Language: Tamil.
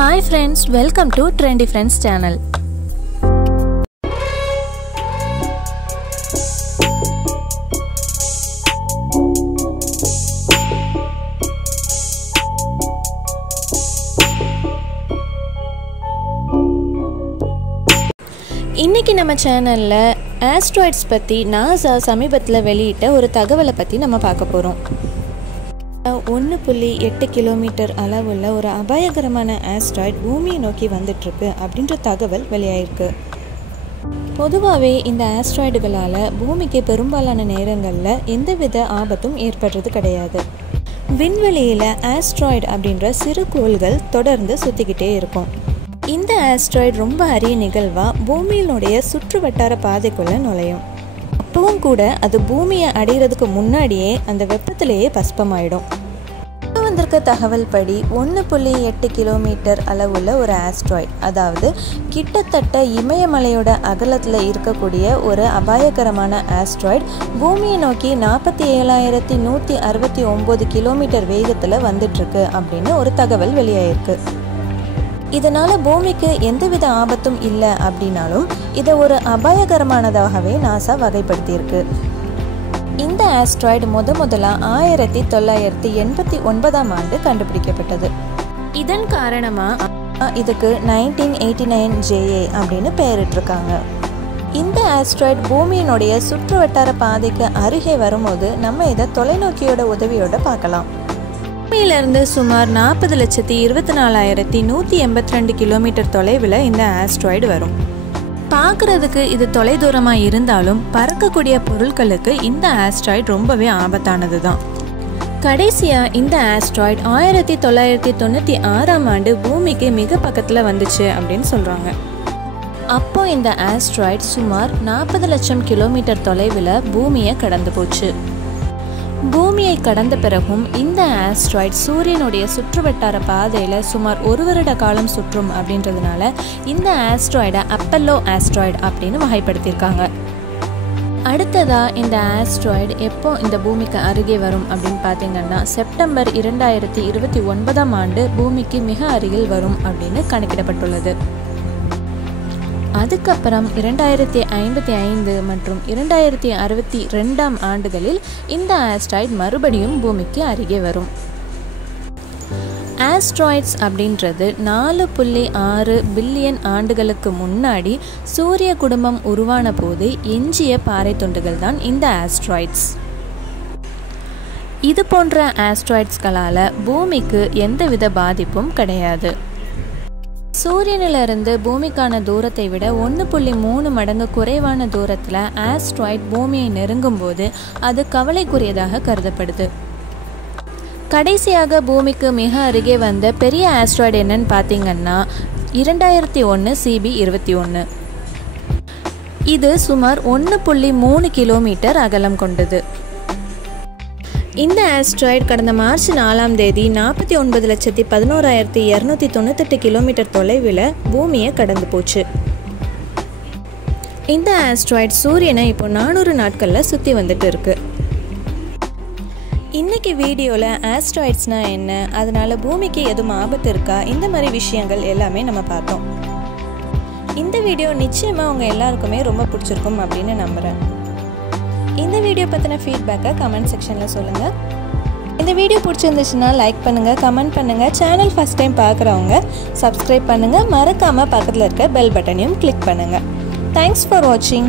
Hi friends, welcome to Trendy Friends channel. இன்னைக்கு நம்ம சேனல்ல Asteroids பத்தி NASA சமீபத்துல வெளியிட்ட ஒரு தகவலை பத்தி நம்ம பார்க்க போறோம். 1.8 கிலோமீட்டர் அளவுள்ள ஒரு அபாயகரமான ஆஸ்ட்ராய்டு பூமியை நோக்கி வந்துட்டு இருக்கு அப்படின்ற தகவல் வெளியாயிருக்கு. பொதுவாகவே இந்த ஆஸ்ட்ராய்டுகளால் பூமிக்கு பெரும்பாலான நேரங்களில் எந்தவித ஆபத்தும் ஏற்படுறது கிடையாது. விண்வெளியில் ஆஸ்ட்ராய்டு அப்படின்ற சிறு கோள்கள் தொடர்ந்து சுற்றிக்கிட்டே இருக்கும். இந்த ஆஸ்ட்ராய்டு ரொம்ப அரிய நிகழ்வாக பூமியினுடைய சுற்று வட்டார பாதைக்குள்ளே நுழையும். அப்பவும் கூட அது பூமியை அடைகிறதுக்கு முன்னாடியே அந்த வெப்பத்திலேயே பஸ்பமாயிடும். வந்திருக்க தகவல் படி 1.8 கிலோமீட்டர் அளவுள்ள ஒரு ஆஸ்ட்ராய்டு, அதாவது கிட்டத்தட்ட இமயமலையோட அகலத்தில் இருக்கக்கூடிய ஒரு அபாயகரமான ஆஸ்ட்ராய்டு பூமியை நோக்கி 47,169 கிலோமீட்டர் வேகத்தில் வந்துட்டுருக்கு அப்படின்னு ஒரு தகவல் வெளியாயிருக்கு. இதனால் பூமிக்கு எந்தவித ஆபத்தும் இல்லை அப்படின்னாலும் இதை ஒரு அபாயகரமானதாகவே நாசா வகைப்படுத்தியிருக்கு. இந்த ஆஸ்ட்ராய்டு முதலாக 1989ஆம் ஆண்டு கண்டுபிடிக்கப்பட்டது. இதன் காரணமாக இதுக்கு 1989 JA அப்படின்னு பெயரிட்டிருக்காங்க. இந்த ஆஸ்ட்ராய்டு பூமியினுடைய சுற்று வட்டார பாதைக்கு அருகே வரும்போது நம்ம இதை தொலைநோக்கியோட உதவியோட பார்க்கலாம். பூமியிலிருந்து சுமார் 40,24,182 கிலோமீட்டர் தொலைவில் இந்த ஆஸ்ட்ராய்டு வரும். பார்க்குறதுக்கு இது தொலைதூரமாக இருந்தாலும் பறக்கக்கூடிய பொருட்களுக்கு இந்த ஆஸ்ட்ராய்டு ரொம்பவே ஆபத்தானது தான். கடைசியாக இந்த ஆஸ்ட்ராய்டு 1996ஆம் ஆண்டு பூமிக்கு மிக பக்கத்தில் வந்துச்சு அப்படின்னு சொல்கிறாங்க. அப்போ இந்த ஆஸ்ட்ராய்டு சுமார் 40 லட்சம் கிலோமீட்டர் தொலைவில் பூமியை கடந்து போச்சு. பூமியை கடந்த பிறகும் இந்த ஆஸ்ட்ராய்டு சூரியனுடைய சுற்றுவட்டார பாதையில் சுமார் 1 வருட காலம் சுற்றும் அப்படின்றதுனால இந்த ஆஸ்ட்ராய்டை அப்பல்லோ ஆஸ்ட்ராய்டு அப்படின்னு வகைப்படுத்தியிருக்காங்க. அடுத்ததாக இந்த ஆஸ்ட்ராய்டு எப்போ இந்த பூமிக்கு அருகே வரும் அப்படின்னு பார்த்தீங்கன்னா செப்டம்பர் 2029ஆம் ஆண்டு பூமிக்கு மிக அருகில் வரும் அப்படின்னு கணக்கிடப்பட்டுள்ளது. அதுக்கப்புறம் 2055 மற்றும் 2062ஆம் ஆண்டுகளில் இந்த ஆஸ்ட்ராய்டு மறுபடியும் பூமிக்கு அருகே வரும். ஆஸ்ட்ராய்ட்ஸ் அப்படின்றது 4.6 பில்லியன் ஆண்டுகளுக்கு முன்னாடி சூரிய குடும்பம் உருவான போது எஞ்சிய பாறை துண்டுகள் தான் இந்த ஆஸ்ட்ராய்ட்ஸ். இது போன்ற ஆஸ்ட்ராய்ட்ஸ்களால் பூமிக்கு எந்தவித பாதிப்பும் கிடையாது. சூரியனிலிருந்து பூமிக்கான தூரத்தை விட 1.3 மடங்கு குறைவான தூரத்தில் ஆஸ்ட்ராய்டு பூமியை நெருங்கும் போது அது கவலைக்குரியதாக கருதப்படுது. கடைசியாக பூமிக்கு மிக அருகே வந்த பெரிய ஆஸ்ட்ராய்டு என்னன்னு பார்த்தீங்கன்னா 2001 CB21. இது சுமார் 1.3 கிலோமீட்டர் அகலம் கொண்டது. இந்த ஆஸ்ட்ராய்டு கடந்த மார்ச் 4ஆம் தேதி 49,11,298 கிலோமீட்டர் தொலைவில் பூமியை கடந்து போச்சு. இந்த ஆஸ்ட்ராய்டு சூரியனை இப்போ 400 நாட்களில் சுற்றி வந்துட்டு இருக்கு. இன்னைக்கு வீடியோவில் ஆஸ்ட்ராய்ட்ஸ்னால் என்ன, அதனால பூமிக்கு எதுவும் ஆபத்து இருக்கா, இந்த மாதிரி விஷயங்கள் எல்லாமே நம்ம பார்த்தோம். இந்த வீடியோ நிச்சயமாக உங்கள் எல்லாருக்குமே ரொம்ப பிடிச்சிருக்கும் அப்படின்னு நம்புகிறேன். இந்த வீடியோ பற்றின ஃபீட்பேக்கை கமெண்ட் செக்ஷனில் சொல்லுங்கள். இந்த வீடியோ பிடிச்சிருந்துச்சுன்னா லைக் பண்ணுங்கள், கமெண்ட் பண்ணுங்கள். சேனல் ஃபஸ்ட் டைம் பார்க்குறவங்க சப்ஸ்கிரைப் பண்ணுங்கள். மறக்காமல் பக்கத்தில் இருக்க பெல் பட்டனையும் கிளிக் பண்ணுங்கள். தேங்க்ஸ் ஃபார் வாட்சிங்.